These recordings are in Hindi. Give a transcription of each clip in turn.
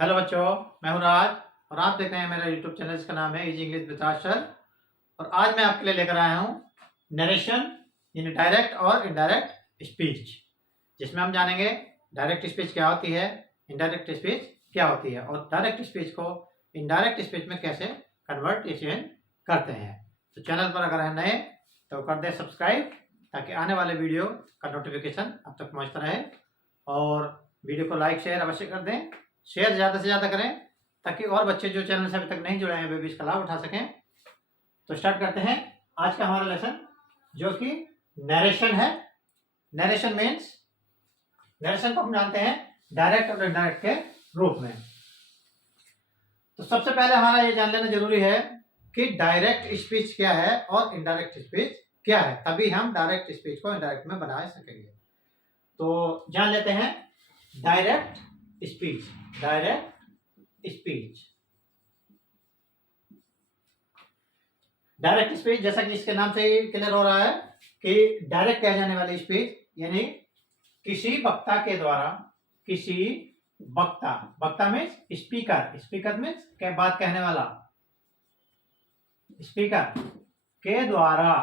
हेलो बच्चों, मैं हूं राज और आप देख रहे हैं मेरा यूट्यूब चैनल जिसका नाम है easy English with Raj sir. और आज मैं आपके लिए लेकर आया हूं नरेशन इन डायरेक्ट और इनडायरेक्ट स्पीच, जिसमें हम जानेंगे डायरेक्ट स्पीच क्या होती है, इनडायरेक्ट स्पीच क्या होती है और डायरेक्ट स्पीच को इनडायरेक्ट स्पीच में कैसे कन्वर्ट या चेंज करते हैं। तो चैनल पर अगर है नए तो कर दें सब्सक्राइब, ताकि आने वाले वीडियो का नोटिफिकेशन आप तक पहुँचता रहे। और वीडियो को लाइक शेयर अवश्य कर दें, शेयर ज़्यादा से ज़्यादा करें ताकि और बच्चे जो चैनल से अभी तक नहीं जुड़े हैं वे भी इसका लाभ उठा सकें। तो स्टार्ट करते हैं आज का हमारा लेसन, जो कि नरेशन है। नरेशन मीन्स, नरेशन को हम जानते हैं डायरेक्ट और इनडायरेक्ट के रूप में। तो सबसे पहले हमारा ये जान लेना जरूरी है कि डायरेक्ट स्पीच क्या है और इनडायरेक्ट स्पीच क्या है, तभी हम डायरेक्ट स्पीच को इनडायरेक्ट में बना सकेंगे। तो जान लेते हैं direct speech. Direct speech, direct speech जैसा कि इसके नाम से ही क्लियर हो रहा है कि डायरेक्ट कहे जाने वाली स्पीच यानी किसी वक्ता के द्वारा, किसी वक्ता, वक्ता मीन्स स्पीकर, स्पीकर मीन्स बात कहने वाला, स्पीकर के द्वारा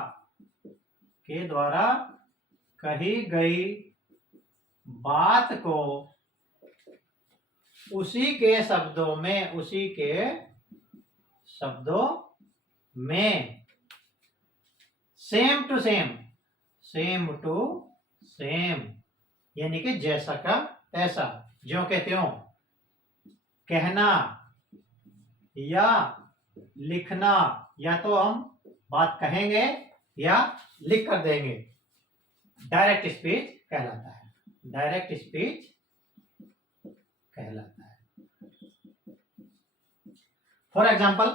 कही गई बात को उसी के शब्दों में सेम टू सेम यानी कि जैसा का तैसा, ज्यों के त्यों कहना या लिखना, या तो हम बात कहेंगे या लिख कर देंगे, डायरेक्ट स्पीच कहलाता है। डायरेक्ट स्पीच कहलाता है। फॉर एग्जाम्पल,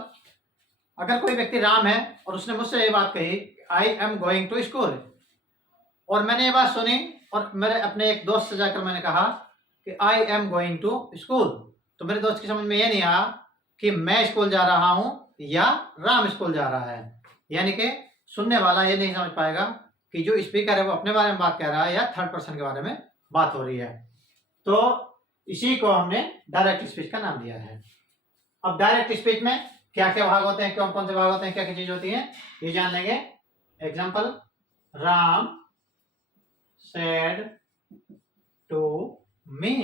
अगर कोई व्यक्ति राम है और उसने मुझसे ये बात कही, I am going to school, और मैंने ये बात सुनी और मेरे अपने एक दोस्त से जाकर मैंने कहा कि I am going to school, तो मेरे दोस्त की समझ में ये नहीं आया कि मैं स्कूल जा रहा हूं या राम स्कूल जा रहा है। यानी कि सुनने वाला ये नहीं समझ पाएगा कि जो स्पीकर है वो अपने बारे में बात कह रहा है या थर्ड पर्सन के बारे में बात हो रही है। तो इसी को हमने डायरेक्ट स्पीच का नाम दिया है। अब डायरेक्ट स्पीच में क्या क्या भाग होते हैं, कौन कौन से भाग होते हैं, क्या क्या चीज होती है, ये जान लेंगे। Example, Ram said to me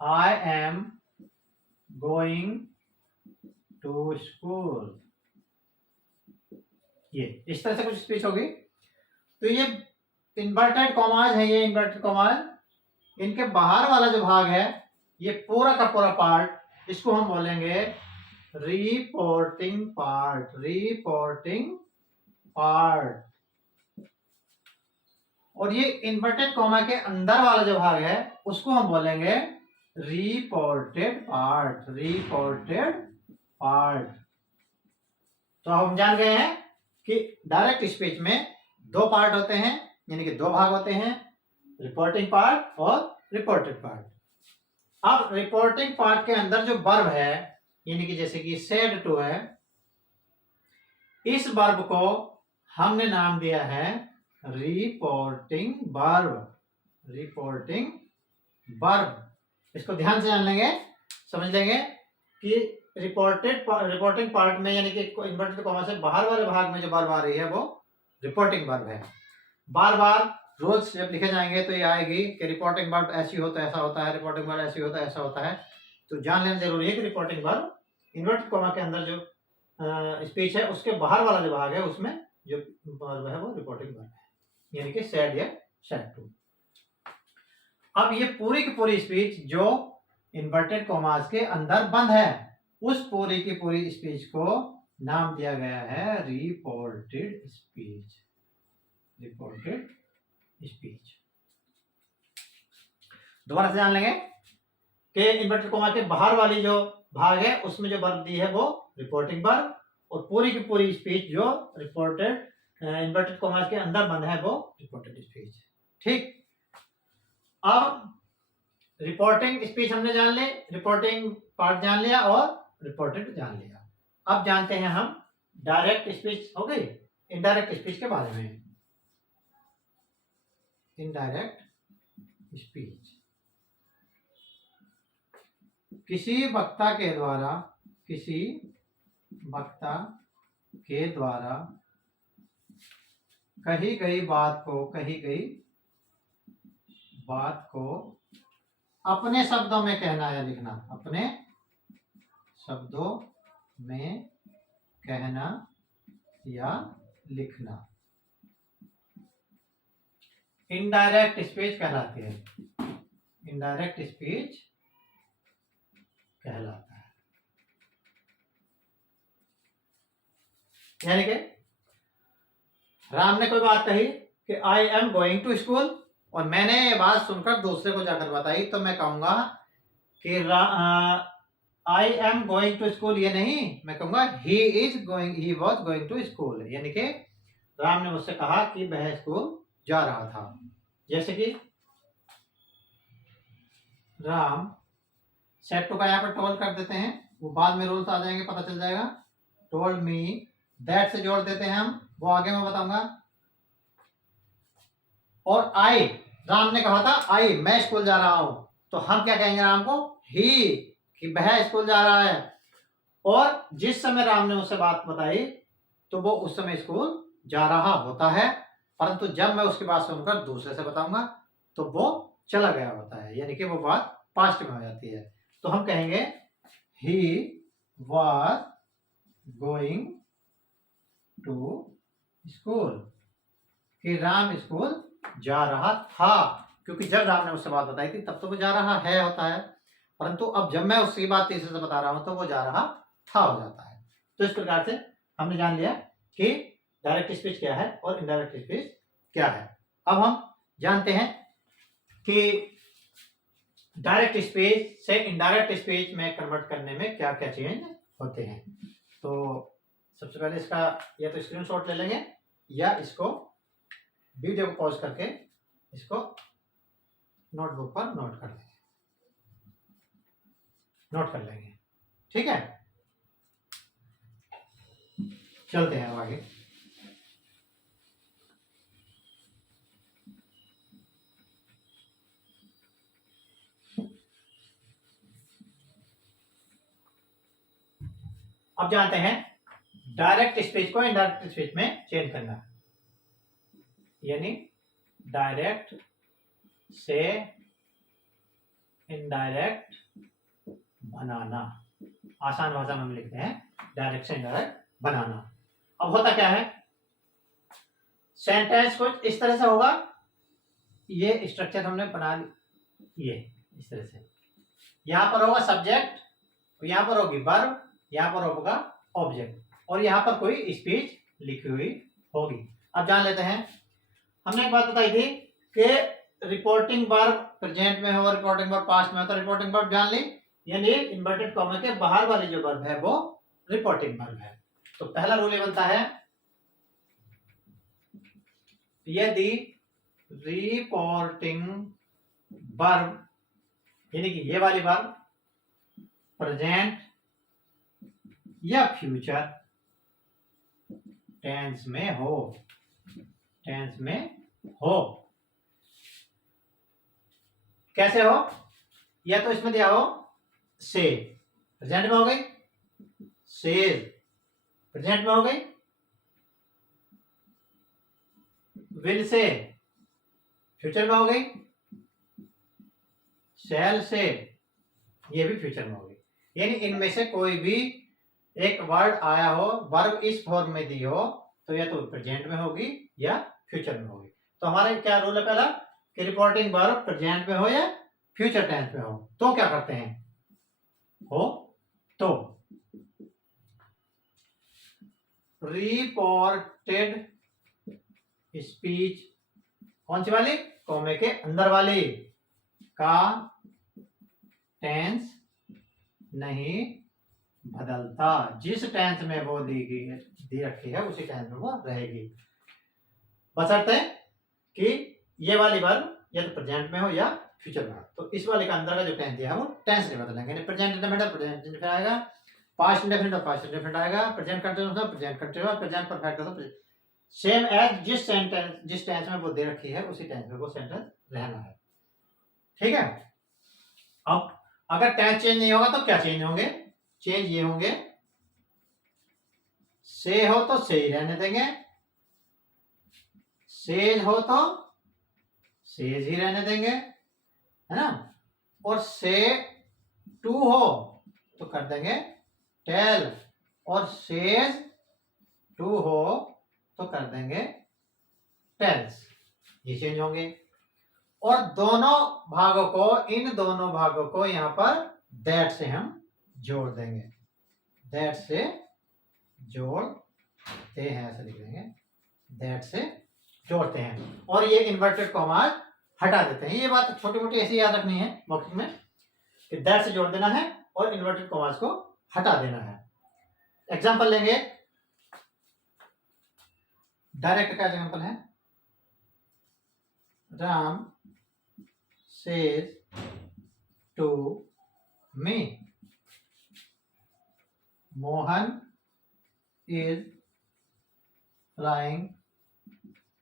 I am going to school, ये इस तरह से कुछ स्पीच होगी। तो ये इन्वर्टेड कॉमाज है, ये इन्वर्टेड कॉमाज, इनके बाहर वाला जो भाग है ये पूरा का पूरा पार्ट, इसको हम बोलेंगे रिपोर्टिंग पार्ट। Reporting part. और ये इन्वर्टेड कॉमा के अंदर वाला जो भाग है उसको हम बोलेंगे रिपोर्टेड पार्ट। Reported part. तो हम जान गए हैं कि डायरेक्ट स्पीच में दो पार्ट होते हैं, यानी कि दो भाग होते हैं, रिपोर्टिंग पार्ट और रिपोर्टेड पार्ट। अब रिपोर्टिंग पार्ट के अंदर जो वर्ब है, यानी कि जैसे कि सेड टू है, इस वर्ब को हमने नाम दिया है रिपोर्टिंग वर्ब। रिपोर्टिंग वर्ब, इसको ध्यान से जान लेंगे, समझ लेंगे कि रिपोर्टिंग पार्ट में, यानी कि इन्वर्टेड कॉमा से बाहर वाले भाग में जो वर्ब आ रही है वो रिपोर्टिंग वर्ब है। बार बार रोज जब लिखे जाएंगे तो ये आएगी कि रिपोर्टिंग वर्ब ऐसी होता है, ऐसा होता है, रिपोर्टिंग वर्ब ऐसी होता है, ऐसा होता है। तो जान लेना जरूरी है कि रिपोर्टिंग वर्ब इन्वर्टेड कॉमा के अंदर जो स्पीच है उसके बाहर वाला जो भाग है उसमें जो वर्ब है वो रिपोर्टिंग वर्ब है, यानी कि सेड या सेड टू। अब ये पूरी की पूरी स्पीच जो इन्वर्टेड कॉमास के अंदर बंद है, उस पूरी की पूरी स्पीच को नाम दिया गया है रिपोर्टेड स्पीच। Reported speech. दोबारा से जान लेंगे कि इन्वर्टेड कॉमा के बाहर वाली जो भाग है उसमें जो वर्ब दी है वो रिपोर्टिंग वर्ब, और पूरी की पूरी स्पीच जो रिपोर्टेड इन्वर्टेड कॉमा के अंदर बंद है वो रिपोर्टेड स्पीच। ठीक। अब रिपोर्टिंग स्पीच हमने जान ली, रिपोर्टिंग पार्ट जान लिया और रिपोर्टेड जान लिया। अब जानते हैं हम डायरेक्ट स्पीच हो गई, इनडायरेक्ट स्पीच के बारे में। इनडायरेक्ट स्पीच, किसी वक्ता के द्वारा, किसी वक्ता के द्वारा कही गई बात को, कही गई बात को अपने शब्दों में कहना या लिखना, अपने शब्दों में कहना या लिखना, इनडायरेक्ट स्पीच कहलाती है, इनडायरेक्ट स्पीच कहलाता है। यानी कि राम ने कोई बात कही कि I am going to school, और मैंने ये बात सुनकर दूसरे को जाकर बताई, तो मैं कहूंगा कि I am going to school, ये नहीं, मैं कहूंगा he is going, he was going to school. यानी कि राम ने मुझसे कहा कि वह स्कूल जा रहा था। जैसे कि राम सेट टू का यहाँ पर टोल्ड कर देते हैं, वो बाद में रूल्स आ जाएंगे, पता चल जाएगा। टोल्ड मी, दैट से जोड़ देते हैं हम, वो आगे मैं बताऊंगा। और आई, राम ने कहा था आई, मैं स्कूल जा रहा हूं, तो हम क्या कहेंगे राम को, ही, कि वह स्कूल जा रहा है। और जिस समय राम ने उससे बात बताई तो वो उस समय स्कूल जा रहा होता है, परंतु जब मैं उसकी बात सुनकर दूसरे से बताऊंगा तो वो चला गया होता है, यानी कि वो बात पास्ट में हो जाती है। तो हम कहेंगे he was going to school, कि राम स्कूल जा रहा था, क्योंकि जब राम ने उससे बात बताई थी तब तो वो जा रहा है होता है, परंतु अब जब मैं उसकी बात तीसरे से बता रहा हूं तो वो जा रहा था हो जाता है। तो इस प्रकार से हमने जान लिया कि डायरेक्ट स्पीच क्या है और इनडायरेक्ट स्पीच क्या है। अब हम जानते हैं कि डायरेक्ट स्पीच से इनडायरेक्ट स्पीच में कन्वर्ट करने में क्या क्या चेंज होते हैं। तो सबसे पहले इसका या तो स्क्रीनशॉट ले लेंगे या इसको वीडियो को पॉज करके इसको नोटबुक पर नोट कर लेंगे। ठीक है, चलते हैं अब आगे। अब जानते हैं डायरेक्ट स्पीच को इनडायरेक्ट स्पीच में चेंज करना, यानी डायरेक्ट से इनडायरेक्ट बनाना। आसान भाषा में हम लिखते हैं डायरेक्ट से इनडायरेक्ट बनाना। अब होता क्या है, सेंटेंस कुछ इस तरह से होगा, ये स्ट्रक्चर हमने बना ये इस तरह से, यहां पर होगा सब्जेक्ट, यहां पर होगी वर्ब, यहां पर होगा ऑब्जेक्ट, और यहां पर कोई स्पीच लिखी हुई होगी। अब जान लेते हैं, हमने एक बात बताई थी कि रिपोर्टिंग वर्ब प्रेजेंट में हो, रिपोर्टिंग वर्ब पास्ट में हो, तो रिपोर्टिंग वर्ब जान ली, यानी इन्वर्टेड कॉमा के बाहर वाली जो वर्ब है वो रिपोर्टिंग वर्ब है। तो पहला रूल ये बनता है, यदि रिपोर्टिंग वर्ब यानी कि ये वाली वर्ब प्रेजेंट या फ्यूचर टेंस में हो, टेंस में हो, कैसे हो, या तो इसमें दिया हो से, प्रेजेंट में हो गई, सेज प्रेजेंट में हो गई, विल से फ्यूचर में हो गई, शैल से ये भी फ्यूचर में हो गई। यानी इनमें से कोई भी एक वर्ड आया हो, वर्ब इस फॉर्म में दी हो, तो या तो प्रेजेंट में होगी या फ्यूचर में होगी। तो हमारा क्या रूल है पहला, कि रिपोर्टिंग वर्ब प्रेजेंट में हो या फ्यूचर टेंस में हो, तो क्या करते हैं, हो तो रिपोर्टेड स्पीच, कौन सी वाली, कॉमे के अंदर वाली, का टेंस नहीं बदलता, जिस टेंस में वो दी रखी है उसी टेंस में वो रहेगी, बशर्ते कि ये वाली वर्ब या तो प्रेजेंट में हो या फ्यूचर में हो। तो इस वाले का अंदर का जो टेंस दिया है वो टेंस नहीं बदलेंगे, प्रेजेंट इंडेफिनिट प्रेजेंट इंडेफिनिट आएगा, पास्ट इंडेफिनिट पास्ट इंडेफिनिट आएगा, present continuous present continuous, present perfect, same as जिस टेंस में वो दे रखी है उसी टेंस में वो सेंटेंस रहना है। ठीक है, अब अगर टेंस चेंज नहीं होगा तो क्या चेंज होंगे? चेंज ये होंगे, से हो तो से ही रहने देंगे, सेज हो तो सेज ही रहने देंगे, है ना। और से टू हो तो कर देंगे टेल, और सेज टू हो तो कर देंगे टेल्स, ये चेंज होंगे। और दोनों भागों को, इन दोनों भागों को यहां पर दैट से हम जोड़ देंगे, दैट से जोड़ते हैं, ऐसे लिख देंगे, दैट से जोड़ते हैं। और ये इन्वर्टेड कॉमास हटा देते हैं। ये बात छोटी मोटी ऐसी याद रखनी है मौखिक में कि दैट से जोड़ देना है और इन्वर्टेड कॉमास को हटा देना है। एग्जांपल लेंगे, डायरेक्ट का एग्जांपल है, Ram says to me, Mohan is flying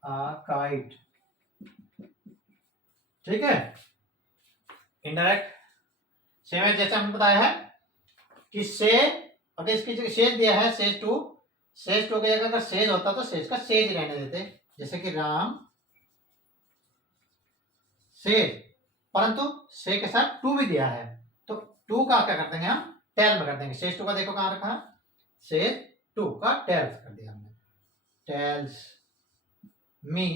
a kite। ठीक है। इनडायरेक्ट सेम है जैसे हमने बताया है कि से, अगर इसकी जगह सेज दिया है, सेज टू की जगह अगर सेज होता तो सेज का सेज रहने देते, जैसे कि राम सेज, परंतु से के साथ टू भी दिया है तो टू का क्या कर देंगे हम? टेल में कर देंगे। सेज टू का देखो कहां रखा है, सेज टू का टेल्स कर दिया हमने, टेल्स मी।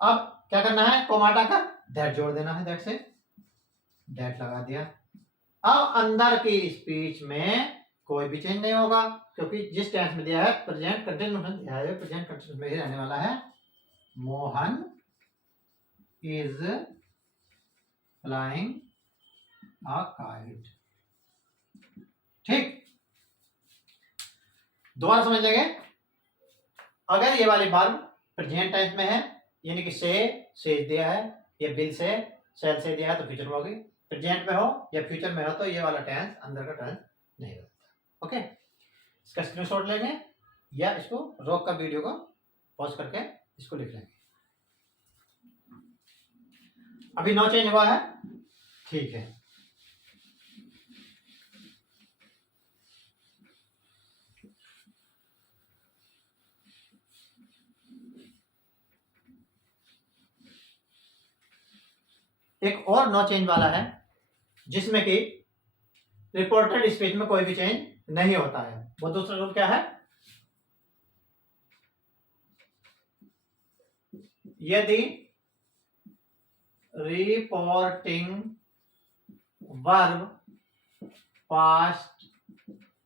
अब क्या करना है, कोमा हटाकर दैट जोड़ देना है, दैट से दैट लगा दिया। अब अंदर की स्पीच में कोई भी चेंज नहीं होगा क्योंकि जिस टेंस में दिया है प्रेजेंट कंटिन्यूस दिया है, प्रेजेंट कंटिन्यूस में ही रहने वाला है। Mohan is flying a kite. ठीक, दोबारा समझ लेंगे। अगर ये वाली वर्ब प्रेजेंट टेंस में है, यानी कि से दिया है, या बिल से, सेल से दिया है तो फ्यूचर में होगी। प्रेजेंट में हो या फ्यूचर में हो तो ये वाला टेंस अंदर का टेंस नहीं होता। ओके, इसका स्क्रीनशॉट लेंगे या इसको रोक कर वीडियो को पॉज करके इसको लिख लेंगे। अभी नो चेंज हुआ है, ठीक है। एक और नो चेंज वाला है जिसमें कि रिपोर्टेड स्पीच में कोई भी चेंज नहीं होता है। वो दूसरा रूल क्या है, यदि रिपोर्टिंग वर्ब पास्ट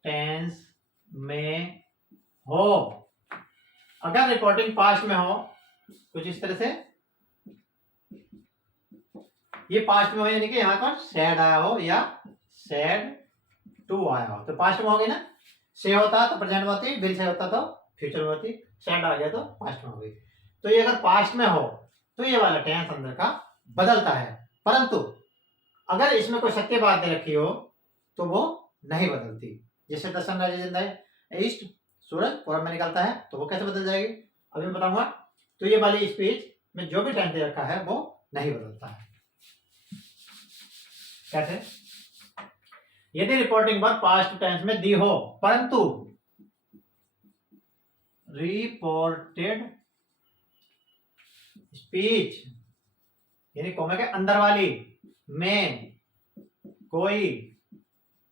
टेंस में हो, अगर रिपोर्टिंग पास्ट में हो कुछ इस तरह से, ये पास्ट में हो यानी कि यहां पर सैड आया हो या सैड टू आया हो तो पास्ट में होगी ना। से होता तो प्रेजेंट में होती, विल से होता तो फ्यूचर में होती, सैड आ गया तो पास्ट में होगी। तो ये अगर पास्ट में हो तो ये वाला टेंस अंदर का बदलता है, परंतु अगर इसमें कोई सत्य बात दे रखी हो तो वो नहीं बदलती। जैसे the sunrise in the east, सूरज पूरब में निकलता है तो वो कैसे बदल जाएगी, अभी मैं बताऊंगा। तो ये वाली स्पीच में जो भी टेंस दे रखा है वो नहीं बदलता है। कैसे, यदि रिपोर्टिंग वर्ब पास्ट टेंस में दी हो परंतु रिपोर्टेड स्पीच यानी कोमे के अंदर वाली में कोई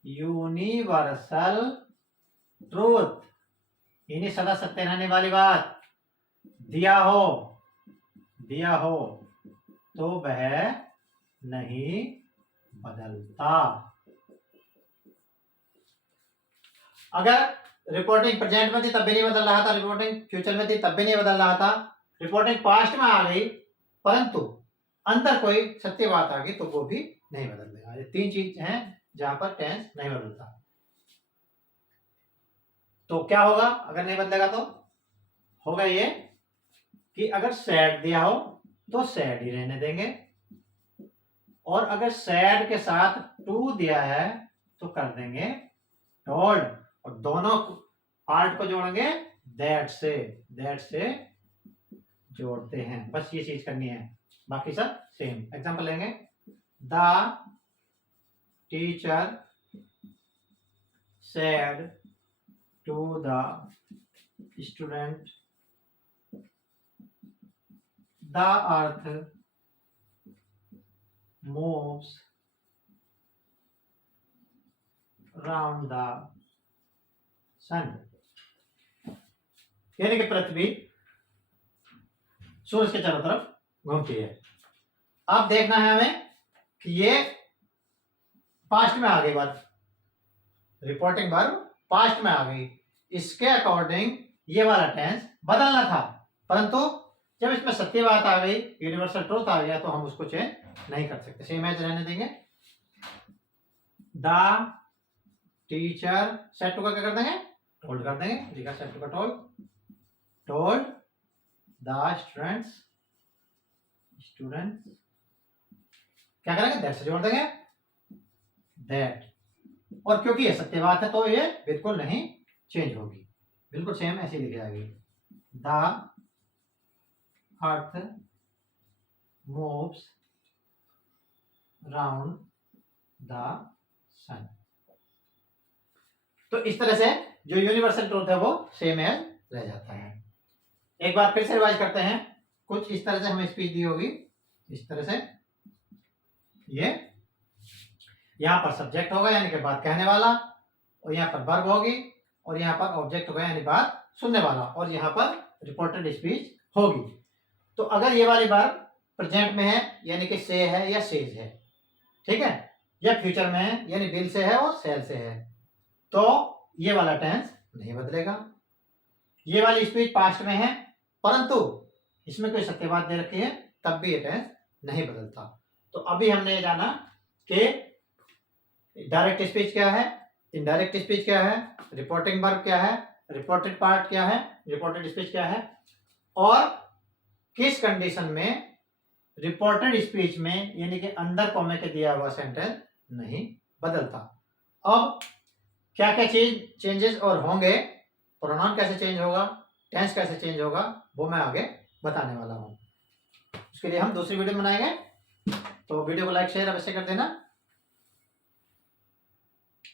यूनिवर्सल ट्रूथ यानी सदा सत्य रहने वाली बात दिया हो तो वह नहीं बदलता। अगर रिपोर्टिंग प्रेजेंट में थी तब भी नहीं बदल रहा था, रिपोर्टिंग फ्यूचर में थी तब भी नहीं बदल रहा था, रिपोर्टिंग पास्ट में आ गई परंतु अंदर कोई सत्य बात आ गई तो वो भी नहीं बदलेगा। ये तीन चीज हैं जहां पर टेंस नहीं बदलता। तो क्या होगा अगर नहीं बदलेगा तो होगा ये कि अगर सैड दिया हो तो सैड ही रहने देंगे, और अगर सैड के साथ टू दिया है तो कर देंगे टोल्ड, और दोनों पार्ट को जोड़ेंगे दैट से जोड़ते हैं। बस ये चीज करनी है, बाकी सब सेम। एग्जांपल लेंगे, the teacher said to the student the earth moves around the sun। यानी कि पृथ्वी सूरज के चारों तरफ घूमती है। अब देखना है हमें कि ये पास्ट में आ गई बात, रिपोर्टिंग वर्ब पास्ट में आ गई, इसके अकॉर्डिंग ये वाला टेंस बदलना था, परंतु जब इसमें सत्य बात आ गई, यूनिवर्सल ट्रूथ आ गया, तो हम उसको चेंज नहीं कर सकते, सेम एज रहने देंगे। द टीचर सेट टू का क्या कर देंगे, टोल्ड कर देंगे, लिखा सेट टू का टोल्ड द स्टूडेंट्स क्या करेंगे, दैट से जोड़ देंगे, दैट, और क्योंकि ये सत्य बात है तो ये बिल्कुल नहीं चेंज होगी, बिल्कुल सेम ऐसे लिखी जाएगी। The earth moves round the sun. तो इस तरह से जो यूनिवर्सल ट्रूथ है वो सेम एज रह जाता है। एक बार फिर से रिवाइज करते हैं, कुछ इस तरह से हमें स्पीच दी होगी, इस तरह से ये यहां पर सब्जेक्ट होगा यानी कि बात कहने वाला, और यहाँ पर वर्ब होगी, और यहाँ पर ऑब्जेक्ट होगा यानी बात सुनने वाला, और यहाँ पर रिपोर्टेड स्पीच होगी। तो अगर ये वाली वर्ब प्रेजेंट में है यानी कि से है या सेज है, ठीक है, या फ्यूचर में है यानी विल से है और सेल से है, तो ये वाला टेंस नहीं बदलेगा। ये वाली स्पीच पास्ट में है परंतु इसमें कोई सत्य बात दे रखी है, तब भी ये टेंस नहीं बदलता। तो अभी हमने ये जाना कि डायरेक्ट स्पीच क्या है, इनडायरेक्ट स्पीच क्या है, रिपोर्टिंग वर्ब क्या है, रिपोर्टेड पार्ट क्या है, रिपोर्टेड स्पीच क्या है, और किस कंडीशन में रिपोर्टेड स्पीच में यानी कि अंदर कॉमे के दिया हुआ सेंटेंस नहीं बदलता। अब क्या क्या चेंजेस और होंगे, प्रोनाउन कैसे चेंज होगा, टेंस कैसे चेंज होगा, वो मैं आगे बताने वाला हूँ। उसके लिए हम दूसरी वीडियो बनाएंगे, तो वीडियो को लाइक शेयर अवश्य कर देना।